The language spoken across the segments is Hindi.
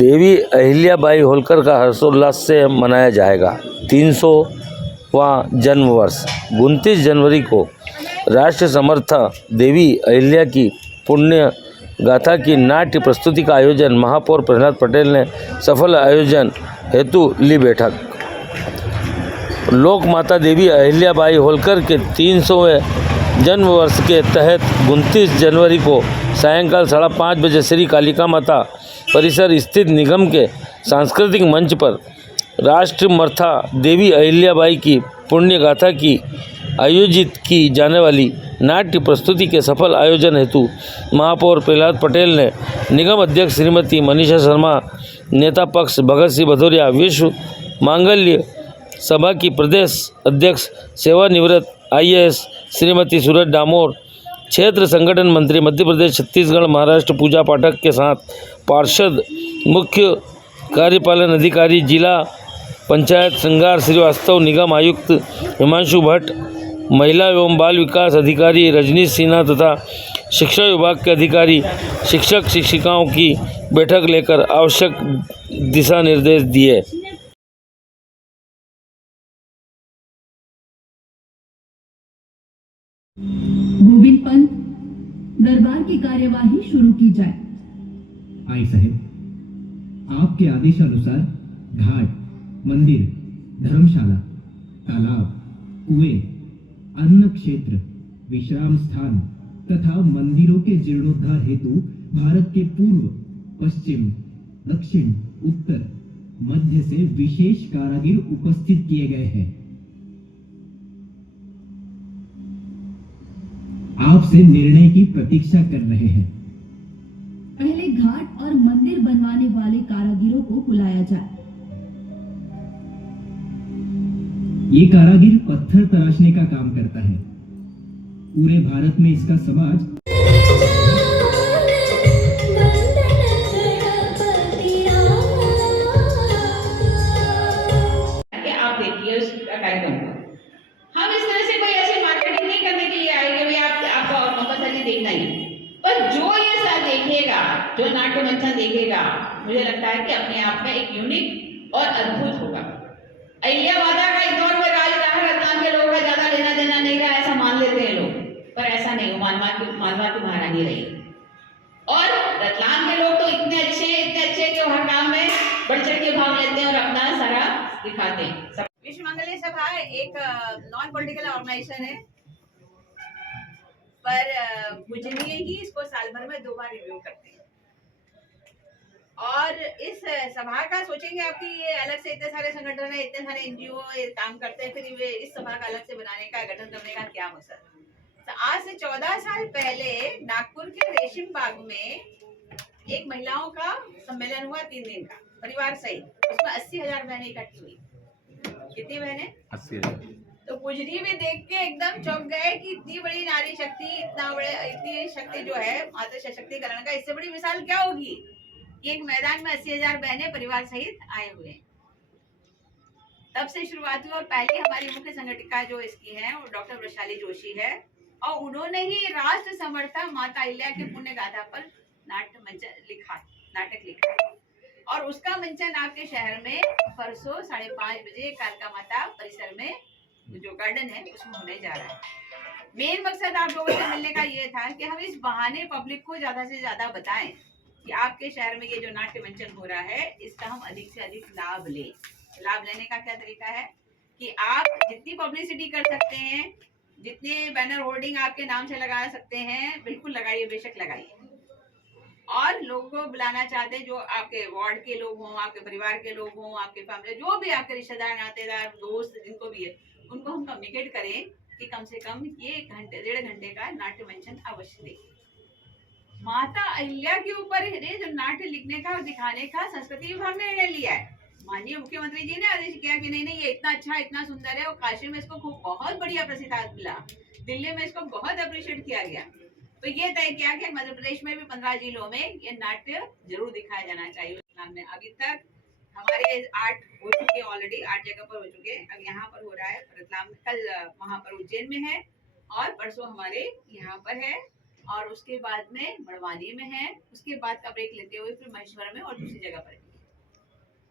देवी अहिल्याबाई होलकर का हर्षोल्लास से मनाया जाएगा 300वां जन्म वर्ष। 29 जनवरी को राष्ट्र समर्था देवी अहिल्या की पुण्य गाथा की नाट्य प्रस्तुति का आयोजन महापौर प्रहलाद पटेल ने सफल आयोजन हेतु ली बैठक। लोक माता देवी अहिल्याबाई होलकर के 300वें जन्म वर्ष के तहत 29 जनवरी को सायंकाल 5:30 बजे श्री कालिका माता परिसर स्थित निगम के सांस्कृतिक मंच पर राष्ट्रमर्था देवी अहिल्याबाई की पुण्य गाथा की आयोजित की जाने वाली नाट्य प्रस्तुति के सफल आयोजन हेतु महापौर प्रहलाद पटेल ने निगम अध्यक्ष श्रीमती मनीषा शर्मा, नेता पक्ष भगत सिंह भदौरिया, विश्व मांगल्य सभा की प्रदेश अध्यक्ष सेवानिवृत्त IAS श्रीमती सूरज डामोर, क्षेत्र संगठन मंत्री मध्य प्रदेश छत्तीसगढ़ महाराष्ट्र पूजा पाठक के साथ पार्षद, मुख्य कार्यपालन अधिकारी जिला पंचायत श्रृंगार श्रीवास्तव, निगम आयुक्त हिमांशु भट्ट, महिला एवं बाल विकास अधिकारी रजनीश सिन्हा तथा शिक्षा विभाग के अधिकारी, शिक्षक शिक्षिकाओं की बैठक लेकर आवश्यक दिशा निर्देश दिए। गोविंद पंत, दरबार की कार्यवाही शुरू की जाए। आई साहेब, आपके आदेशानुसार घाट, मंदिर, धर्मशाला, तालाब, कुएं, अन्न क्षेत्र, विश्राम स्थान तथा मंदिरों के जीर्णोद्धार हेतु भारत के पूर्व, पश्चिम, दक्षिण, उत्तर, मध्य से विशेष कारागिर उपस्थित किए गए हैं। आपसे निर्णय की प्रतीक्षा कर रहे हैं। पहले घाट और मंदिर बनवाने वाले कारागिरों को बुलाया जाए। ये कारागिर पत्थर तराशने का काम करता है। पूरे भारत में इसका समाज आप देखिए उसका कार्यक्रम को। हम इस तरह से कोई ऐसे मार्केटिंग नहीं करने के लिए आएंगे भाई आपका कंपलसरी देखना ही, पर जो ये सब देखेगा, जो नाट्य मंचन देखेगा, मुझे लगता है कि अपने आप में एक यूनिक और अद्भुत होगा। अहिल्या माता का एक दौर में राज रहा, रतलाम के लोगों का ज्यादा लेना देना नहीं रहा, ऐसा मान लेते हैं लोग, पर ऐसा नहीं। मालवा की महारानी रही और रतलाम के लोग तो इतने अच्छे कि हर काम में बढ़ चढ़ के भाग लेते हैं और अपना सारा दिखाते हैं। विश्व मंगल्य सभा एक नॉन पॉलिटिकल ऑर्गेनाइजेशन है, पर पूजनीय ही इसको साल भर में 2 बार रिव्यू करते हैं। और इस सभा का सोचेंगे आपकी ये अलग से इतने सारे संगठन है, इतने सारे NGO काम करते हैं, फिर ये इस सभा का अलग से बनाने का, गठन करने का क्या मकसद। तो आज से 14 साल पहले नागपुर के रेशम बाग में एक महिलाओं का सम्मेलन हुआ 3 दिन का, परिवार सहित। उसमें 80,000 बहनें इकट्ठी हुई। कितनी बहनें? 80,000। तो पूजनी में देख के एकदम चौंक गए कि इतनी बड़ी नारी शक्ति, इतनी शक्ति जो है माता सशक्तिकरण का, इससे बड़ी मिसाल क्या होगी। एक मैदान में 80,000 बहनें परिवार सहित आए हुए। तब से शुरुआत हुई और पहली हमारी मुख्य संगठिका जो इसकी है वो डॉक्टर वृषाली जोशी है, और उन्होंने ही राष्ट्र समर्था माता अहिल्या के पुण्य गाथा पर नाटक लिखा और उसका मंचन आपके शहर में परसों 5:30 बजे कालिका माता परिसर में जो गार्डन है उसमें होने जा रहा है। मेन मकसद आप लोगों से मिलने का ये था कि हम इस बहाने पब्लिक को ज्यादा से ज्यादा बताएं कि आपके शहर में ये जो नाट्य मंचन हो रहा है इसका हम अधिक से अधिक लाभ लें। लाभ लेने का क्या तरीका है कि आप जितनी पब्लिसिटी कर सकते हैं, जितने बैनर होर्डिंग आपके नाम से लगा सकते हैं, बिल्कुल लगाइए, बेशक लगाइए। और लोगों को बुलाना चाहते हैं जो आपके वार्ड के लोग हों, आपके परिवार के लोग हों, आपके फैमिली, जो भी आपके रिश्तेदार, नातेदार, दोस्त, जिनको भी है, उनको हम कम्युनिकेट करें कि कम से कम ये 1-1.5 घंटे का नाट्य मंचन अवश्य दें। माता अहिल्या के ऊपर जो नाट्य लिखने का और दिखाने का संस्कृति विभाग ने निर्णय लिया है। माननीय मुख्यमंत्री जी ने आदेश किया कि नहीं ये इतना अच्छा, इतना सुंदर है, और काशी में इसको खूब बहुत बढ़िया प्रतिसाद मिला, दिल्ली में इसको बहुत अप्रिशिएट किया गया। तो ये तय किया कि मध्य प्रदेश में भी 15 जिलों में ये नाट्य जरूर दिखाया जाना चाहिए। में अभी तक हमारे 8 हो चुके, ऑलरेडी 8 जगह पर हो चुके। अब यहाँ पर हो रहा है रतलाम, कल वहाँ पर उज्जैन में है और परसों हमारे यहाँ पर है, और उसके बाद में बड़वानी में है। उसके बाद का ब्रेक लेते हुए फिर महेश्वर में और दूसरी जगह पर है।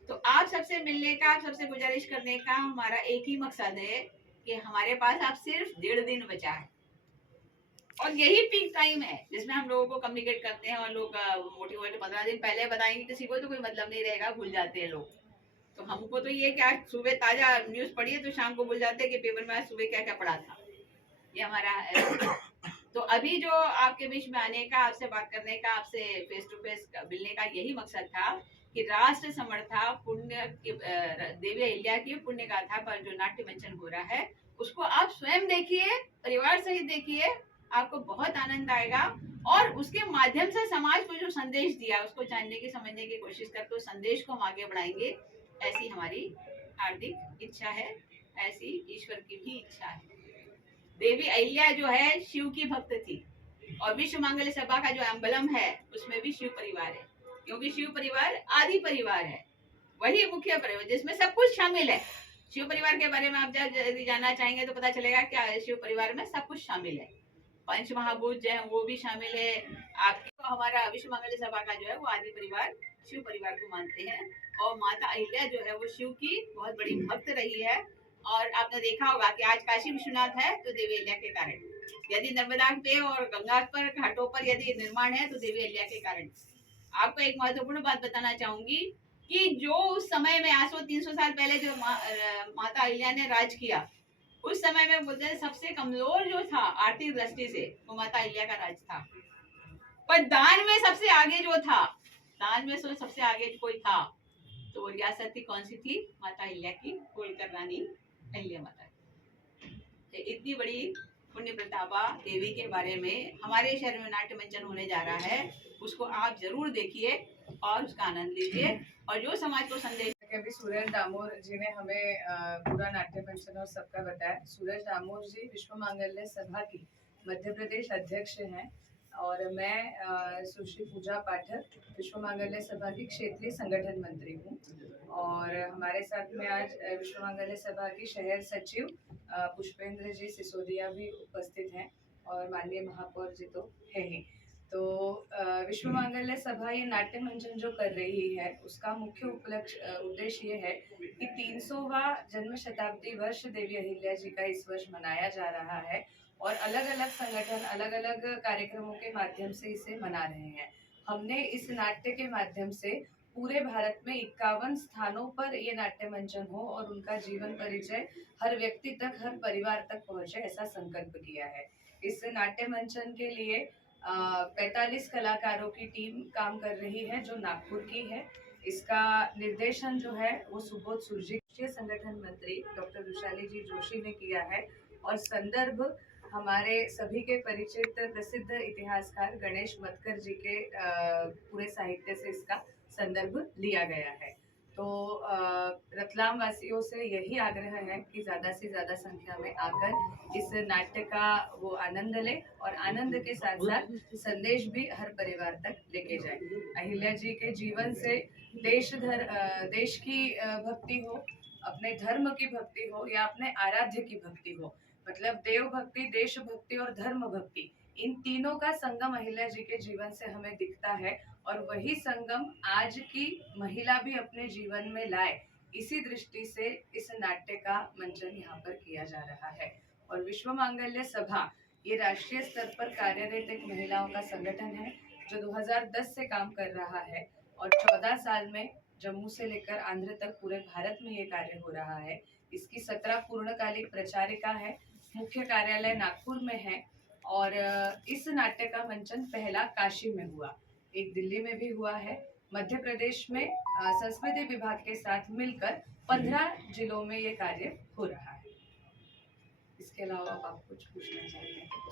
तो आप सबसे मिलने का, आप सबसे गुजारिश करने का हमारा एक ही मकसद है कि हमारे पास अब सिर्फ 1.5 दिन बचा है और यही पीक टाइम है जिसमें हम लोगों को कम्युनिकेट करते हैं और लोग मोटिवेट 15 दिन पहले बताएंगे किसी को तो कोई मतलब नहीं रहेगा, भूल जाते हैं लोग। तो हमको तो ये क्या सुबह ताजा न्यूज पढ़ी है तो शाम को भूल जाते हैं कि पेपर में आज सुबह क्या क्या पढ़ा था। ये हमारा तो अभी जो आपके बीच में आने का, आपसे बात करने का, आपसे फेस टू फेस मिलने का यही मकसद था कि राष्ट्र समर्था पुण्य देवी अहिल्या की पुण्य गाथा पर जो नाट्य मंचन हो रहा है उसको आप स्वयं देखिए, परिवार सहित देखिए, आपको बहुत आनंद आएगा और उसके माध्यम से समाज को जो संदेश दिया उसको जानने की, समझने की कोशिश करके उस संदेश को हम आगे बढ़ाएंगे, ऐसी हमारी हार्दिक इच्छा है, ऐसी ईश्वर की भी इच्छा है। देवी अहिल्या जो है शिव की भक्त थी और विश्व मंगल सभा का जो एम्बलम है उसमें भी शिव परिवार है, क्योंकि शिव परिवार आदि परिवार है, वही मुख्य परिवार जिसमें सब कुछ शामिल है। शिव परिवार के बारे में आप यदि जानना चाहेंगे तो पता चलेगा क्या शिव परिवार में सब कुछ शामिल है। पंच महाभूत जो है वो भी शामिल है। आपके तो हमारा विश्व मंगल सभा का जो है वो आदि परिवार शिव परिवार को मानते हैं और माता अहिल्या जो है वो शिव की बहुत बड़ी भक्त रही है। और आपने देखा होगा कि आज काशी विश्वनाथ है तो देवी अहिल्या के कारण, यदि नर्मदा पे और गंगा पर घाटों पर यदि निर्माण है तो देवी अहिल्या के कारण। आपको एक महत्वपूर्ण बात बताना चाहूंगी कि जो उस समय में 300 साल पहले जो माता अहिल्या ने राज किया उस समय में बोलते हैं सबसे कमजोर जो था आर्थिक दृष्टि से वो माता अहिल्या का राज था, पर दान में सबसे आगे जो था, दान में सबसे आगे कोई था तो वो रियासत थी, कौन सी थी? माता अहिल्या की, होलकर रानी अहिल्या माता। तो इतनी बड़ी पुण्य प्रतापा देवी के बारे में हमारे शहर में नाट्य मंचन होने जा रहा है, उसको आप जरूर देखिए और उसका आनंद लीजिए और जो समाज को संदेश। अभी सूरज डामोर जी ने हमें पूरा नाट्य पंचन और सबका बताया। सूरज डामोर जी विश्व मांगल्य सभा की मध्य प्रदेश अध्यक्ष हैं और मैं सुश्री पूजा पाठक विश्व मांगल्य सभा की क्षेत्रीय संगठन मंत्री हूँ और हमारे साथ में आज विश्व मांगल्य सभा की शहर सचिव पुष्पेंद्र जी सिसोदिया भी उपस्थित हैं और माननीय महापौर जी तो है ही। तो विश्व मांगल्य सभा ये नाट्य मंचन जो कर रही है उसका मुख्य उद्देश्य ये है कि 300वां जन्म शताब्दी वर्ष देवी अहिल्या जी का इस वर्ष मनाया जा रहा है और अलग अलग संगठन अलग अलग कार्यक्रमों के माध्यम से इसे मना रहे हैं। हमने इस नाट्य के माध्यम से पूरे भारत में 51 स्थानों पर ये नाट्य मंचन हो और उनका जीवन परिचय हर व्यक्ति तक, हर परिवार तक पहुंचे, ऐसा संकल्प किया है। इस नाट्य मंचन के लिए 45 कलाकारों की टीम काम कर रही है जो नागपुर की है। इसका निर्देशन जो है वो सुबोध सुरजी संगठन मंत्री डॉक्टर विशाली जी जोशी ने किया है और संदर्भ हमारे सभी के परिचित प्रसिद्ध इतिहासकार गणेश मतकर जी के पूरे साहित्य से इसका संदर्भ लिया गया है। तो रतलाम वासियों से यही आग्रह है कि ज़्यादा से ज़्यादा संख्या में आकर इस नाट्य का वो आनंद ले और आनंद के साथ साथ संदेश भी हर परिवार तक लेके जाए। अहिल्या जी के जीवन से देश की भक्ति हो, अपने धर्म की भक्ति हो या अपने आराध्य की भक्ति हो, मतलब देव भक्ति, देश भक्ति और धर्म भक्ति, इन तीनों का संगम अहिल्या जी के जीवन से हमें दिखता है और वही संगम आज की महिला भी अपने जीवन में लाए, इसी दृष्टि से इस नाट्य का मंचन यहाँ पर किया जा रहा है। और विश्व मांगल्य सभा ये राष्ट्रीय स्तर पर कार्यरत एक महिलाओं का संगठन है जो 2010 से काम कर रहा है और 14 साल में जम्मू से लेकर आंध्र तक पूरे भारत में ये कार्य हो रहा है। इसकी 17 पूर्णकालिक प्रचारिका है, मुख्य कार्यालय नागपुर में है और इस नाट्य का मंचन पहला काशी में हुआ, एक दिल्ली में भी हुआ है। मध्य प्रदेश में संस्कृति विभाग के साथ मिलकर 15 जिलों में ये कार्य हो रहा है। इसके अलावा आप कुछ पूछना चाहते हैं तो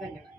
धन्यवाद।